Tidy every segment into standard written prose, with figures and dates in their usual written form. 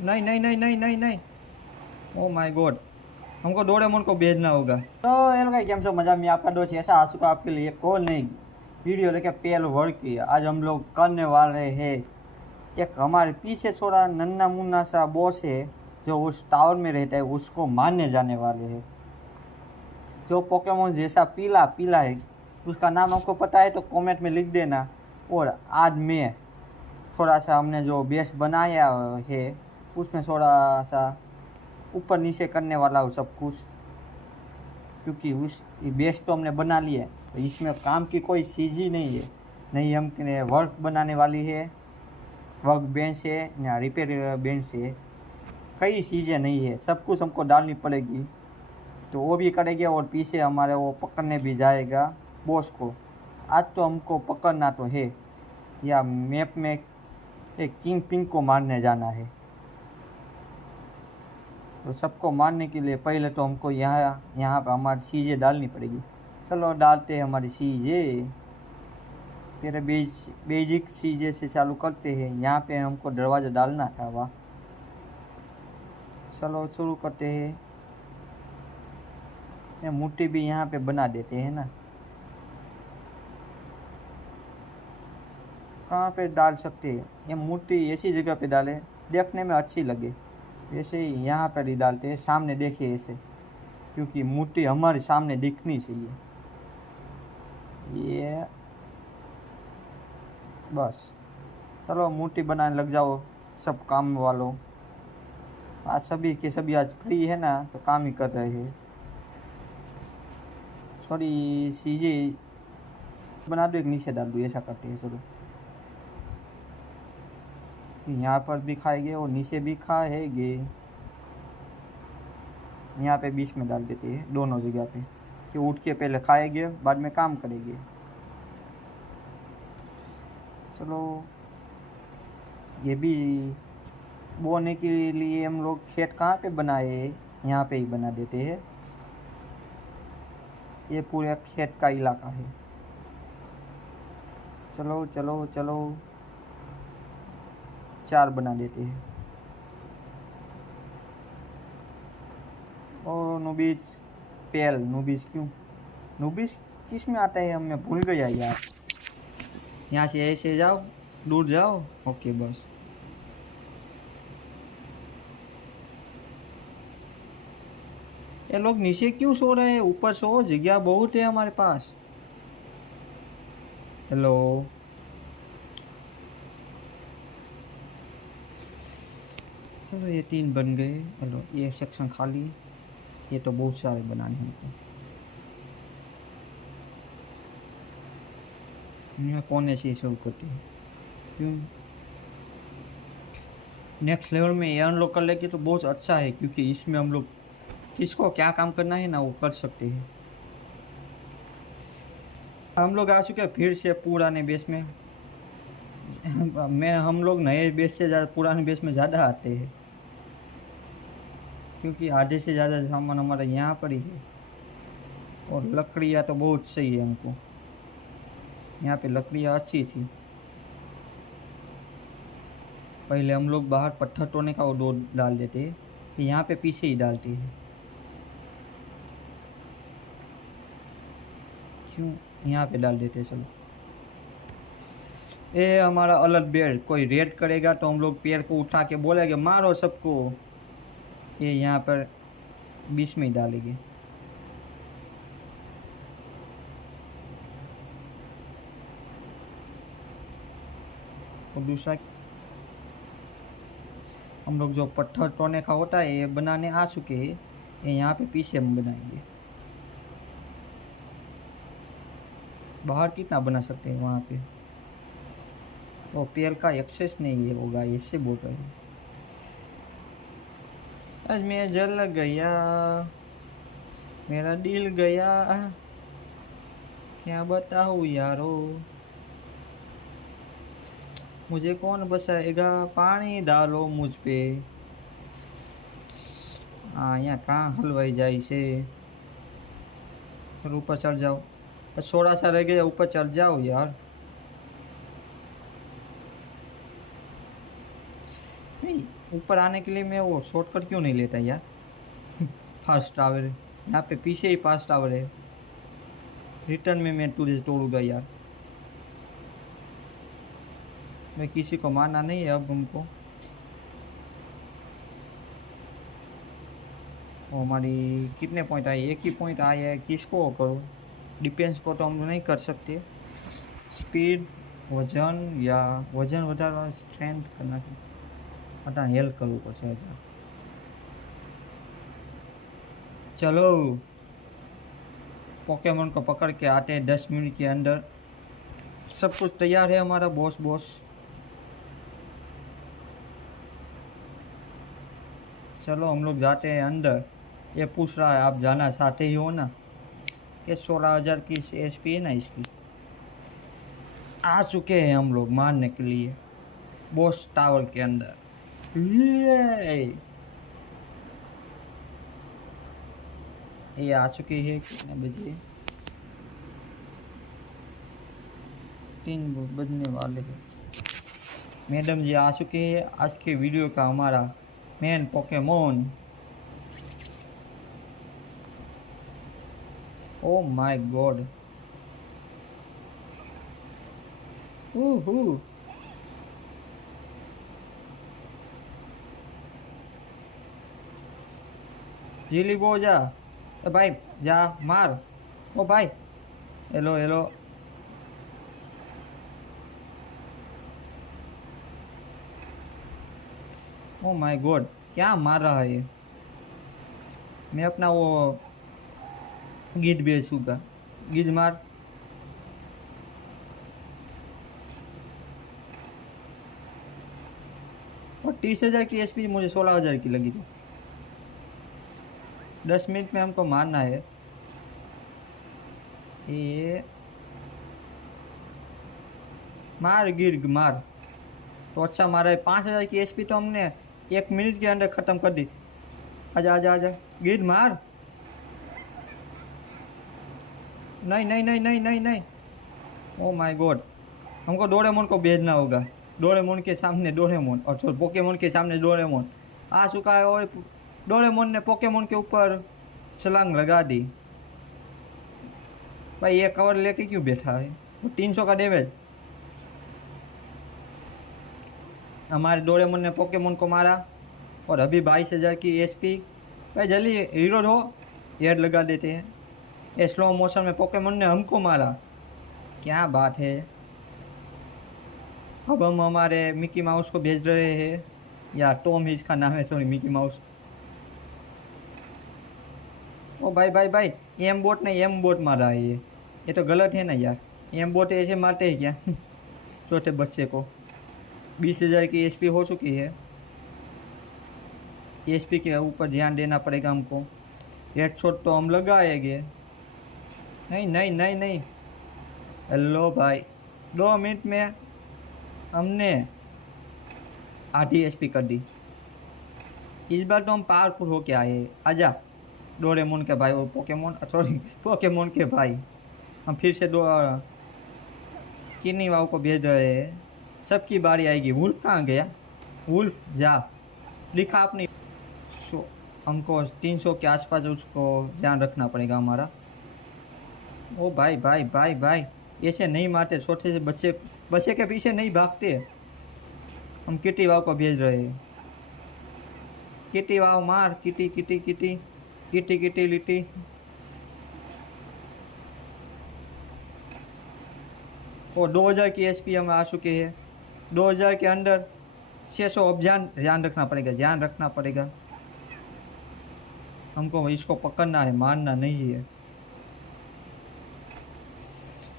नहीं नहीं नहीं नहीं नहीं नहीं। ओ माय गॉड, हमको डोरेमोन को भेजना होगा। तो ये लोग गेम शो मजा में आपका दोस्त ऐसा आंसू का आपके लिए कौन नहीं वीडियो लेके पहल वर्क की। आज हम लोग करने वाले हैं एक हमारे पीछे थोड़ा नन्ना मुन्ना सा बॉस है जो उस टावर में रहता है, उसको मारने जाने वाले हैं। जो पोकेमोन जैसा पीला पीला है उसका नाम आपको पता है तो कमेंट में लिख देना। और आज मैं थोड़ा सा हमने जो बेस बनाया है उसमें थोड़ा सा ऊपर नीचे करने वाला हूँ सब कुछ, क्योंकि उस बेस तो हमने बना लिया है तो इसमें काम की कोई चीज़ ही नहीं है। नहीं हमने वर्क बनाने वाली है, वर्क बेंच है या रिपेयर बेंच है, कई चीज़ें नहीं है, सब कुछ हमको डालनी पड़ेगी। तो वो भी करेंगे और पीछे हमारे वो पकड़ने भी जाएगा बॉस को। आज तो हमको पकड़ना तो है, या मैप में एक किंग पिंग को मारने जाना है। तो सबको मारने के लिए पहले तो हमको यहाँ पर हमारी चीज़ें डालनी पड़ेगी। चलो डालते हैं हमारी चीज़ें। फिर बेसिक चीज़ें से चालू करते हैं। यहाँ पे हमको दरवाज़ा डालना था वहाँ। चलो शुरू करते हैं। ये मूर्ति भी यहाँ पे बना देते हैं ना। कहाँ पे डाल सकते हैं? ये मूर्ति ऐसी जगह पे डालें देखने में अच्छी लगे, ऐसे ही यहाँ पर ही डालते हैं। सामने देखिए ऐसे, क्योंकि मूर्ति हमारे सामने दिखनी चाहिए। ये बस। चलो मूर्ति बनाने लग जाओ सब काम वालों। आज सभी के सभी आज फ्री है ना तो काम ही कर रहे हैं। सॉरी चीज़ें बना दो, एक नीचे डाल दो, ऐसा करते हैं। चलो यहाँ पर भी खाएंगे और नीचे भी खाएंगे। यहाँ पे बीच में डाल देते हैं दोनों जगह पे, कि उठ के पहले खाएंगे बाद में काम करेंगे। चलो ये भी बोने के लिए हम लोग खेत कहाँ पे बनाए, यहाँ पे ही बना देते हैं। ये पूरे खेत का इलाका है। चलो चलो चलो 4 बना देते हैं। और नूबिस पेल, नूबिस क्यों, नूबिस किस में आता है हमें भूल गया यार। यहाँ से ऐसे जाओ, दूर जाओ, ओके बस। ये लोग नीचे क्यों सो रहे हैं? ऊपर सो, जगह बहुत है हमारे पास। हेलो चलो ये 3 बन गए। हेलो ये सेक्शन खाली, ये तो बहुत सारे बनाने हैं हमको। यहाँ कोने से शुरू करते हैं, क्यों नेक्स्ट लेवल में ये अनलॉक कर लेके तो बहुत अच्छा है, क्योंकि इसमें हम लोग किसको क्या काम करना है ना वो कर सकते हैं। हम लोग आ चुके हैं फिर से पुराने बेस में। हम लोग नए बेस से ज़्यादा पुराने बेस में ज़्यादा आते हैं, क्योंकि आधे से ज़्यादा सामान हमारा यहाँ पर ही है। और लकड़ियाँ तो बहुत सही है हमको, यहाँ पे लकड़ियाँ अच्छी थी। पहले हम लोग बाहर पत्थर तोड़ने का वो दो डाल देते हैं, यहाँ पे पीछे ही डालते हैं। क्यों यहाँ पे डाल देते हैं सब। ये हमारा अलग बेड, कोई रेड करेगा तो हम लोग पैर को उठा के बोलेंगे मारो सबको। ये यहाँ पर बीच में ही डालेंगे। और दूसरा हम लोग जो पत्थर तोड़ने का होता है ये बनाने आ चुके हैं, ये यहाँ पे पीछे हम बनाएंगे। बाहर कितना बना सकते हैं वहाँ पे, वो पेड़ का एक्सेस नहीं है होगा, इससे बोल रहे हैं। आज मैं जल गया, मेरा दिल गया, क्या बताऊँ यारो, मुझे कौन बचाएगा, पानी डालो मुझ पे। हाँ यहाँ कहाँ हलवाई जाए से। और ऊपर चढ़ जाओ, थोड़ा सा रह गया, ऊपर चढ़ जाओ यार। नहीं, ऊपर आने के लिए मैं वो शॉर्टकट क्यों नहीं लेता यार? फास्ट टावर है यहाँ पे, पीछे ही फास्ट टावर है। रिटर्न में मैं तुझे तोड़ूंगा यार। मैं किसी को मारना नहीं है अब हमको। और हमारी कितने पॉइंट आए? एक ही पॉइंट आए है। किसको करो? डिफेंस को तो हम नहीं कर सकते। स्पीड, वजन या वजन વધારવા, स्ट्रेंथ करना अटा हेल्प करવું પડશે। चलो, पोकेमोन को पकड़ के आते हैं 10 मिनट के अंदर। सब कुछ तैयार है हमारा बॉस। चलो हम लोग जाते हैं अंदर। ये पूछ रहा है आप जाना चाहते ही हो ना? कि 16,000 की एचपी है ना इसकी। आ चुके हैं हम लोग मारने के लिए बॉस टावर के अंदर। ये आ चुकी है। कितने बजे? 3 बजने वाले हैं। मैडम जी आ चुके हैं। आज के वीडियो का हमारा main Pokemon. Oh my god. जीली बो जा। ए भाई जा मार। ओ भाई hello hello. Oh my god, क्या मार रहा है ये? मैं अपना वो गिद बेचूंगा। गिद मार। और 30,000 की एचपी मुझे 16,000 की लगी थी। 10 मिनट में हमको मारना है ये। मार गिर मार। तो अच्छा मारा है। 5,000 की एचपी तो हमने 1 मिनट के अंदर ख़त्म कर दी। आजा आजा आजा गिर मार। नहीं नहीं नहीं नहीं नहीं नहीं। ओ माय गॉड, हमको डोरेमोन को भेजना होगा। डोरेमोन के सामने डोरेमोन, और जो पोकेमोन के सामने डोरेमोन आ चुका है। और डोरेमोन ने पोकेमोन के ऊपर छलांग लगा दी। भाई ये कवर लेके क्यों बैठा है? 300 का डैमेज। हमारे डोरेमोन ने पोकेमोन को मारा और अभी 22,000 की एचपी। भाई जल्दी हीरो हो, हेड लगा देते हैं। ये स्लो मोशन में पोकेमोन ने हमको मारा। क्या बात है। अब हम हमारे मिकी माउस को भेज रहे हैं। या टॉम हिज का नाम है, सॉरी, मिकी माउस। ओ भाई भाई भाई, एम बोट ने एम बोट मारा है ये तो गलत है ना यार। एम बोट ऐसे मारते हैं क्या? छोटे बच्चे को। 20,000 की एचपी हो चुकी है। एचपी के ऊपर ध्यान देना पड़ेगा हमको। हेडशॉट तो हम लगाएंगे। नहीं नहीं नहीं नहीं। हेलो भाई, 2 मिनट में हमने आधी एचपी कर दी। इस बार तो हम पावरफुल होके आए। आजा डोरेमोन के भाई, और पोकेमोन, सॉरी, पोकेमोन के भाई। हम फिर से किन्नी वाव को भेज रहे हैं। सबकी बारी आएगी। वुल्फ कहाँ गया? वुल्फ जा, दिखा अपनी। हमको 300 के आसपास उसको ध्यान रखना पड़ेगा हमारा। ओ भाई भाई भाई भाई, ऐसे नहीं मारते। छोटे से बच्चे के पीछे नहीं भागते। हम किटी वाव को भेज रहे हैं। किटी वाव मार। Kitty kitty kitty kitty kitty लिटी। और 2,000 की एचपी हम आ चुके हैं। 2,000 के अंदर 600। अब ध्यान रखना पड़ेगा। हमको इसको पकड़ना है, मारना नहीं है।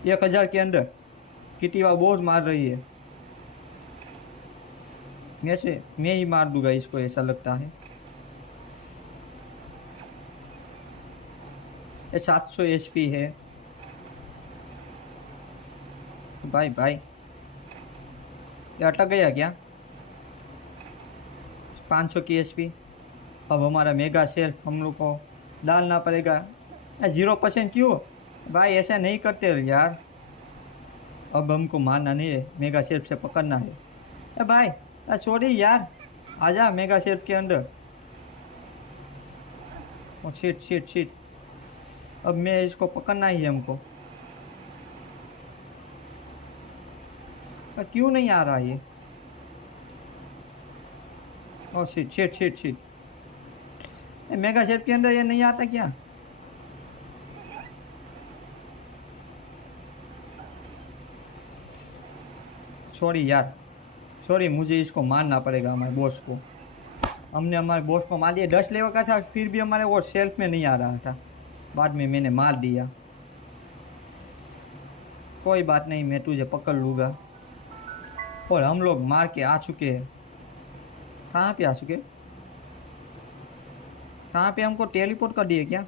1,000 के अंदर किटीवा बहुत मार रही है। मैं ही मार दूंगा इसको, ऐसा लगता है। ये 700 एचपी है। भाई भाई, ये अटक गया क्या? 500 की एचपी। अब हमारा मेगा सेल्फ हम लोग को डालना पड़ेगा। 0% क्यों भाई? ऐसा नहीं करते यार। अब हमको मारना नहीं है, मेगा सेल्फ से पकड़ना है। भाई सॉरी यार, आजा मेगा शेल्फ के अंदर। ओ शिट शिट शिट, अब मैं इसको पकड़ना ही है हमको। पर क्यों नहीं आ रहा ये? Oh shit shit shit shit, mega shelf के अंदर ये नहीं आता क्या? सॉरी यार, सॉरी, मुझे इसको मारना पड़ेगा हमारे बॉस को। हमने हमारे बॉस को मार दिया, 10 लेवल का था, फिर भी हमारे वो शेल्फ में नहीं आ रहा था। बाद में मैंने मार दिया। कोई बात नहीं, मैं तुझे पकड़ लूँगा। और हम लोग मार के आ चुके हैं। कहाँ पे आ चुके? कहाँ पे हमको टेलीपोर्ट कर दिए क्या?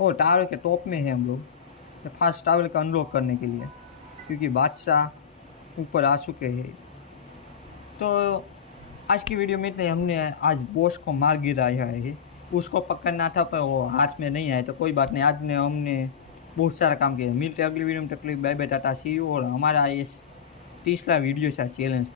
ओ टावर के टॉप में है हम लोग, फास्ट टावर का अनलॉक करने के लिए, क्योंकि बादशाह ऊपर आ चुके हैं। तो आज की वीडियो में इतने, हमने आज बॉस को मार गिराया है। उसको पकड़ना था पर वो हाथ में नहीं आया, तो कोई बात नहीं, आज ने हमने बहुत सारा काम किया। मिलते अगली वीडियो में, तकलीफ, bye bye, tata, see you. और हमारा ये तीसरा वीडियो था चैलेंज।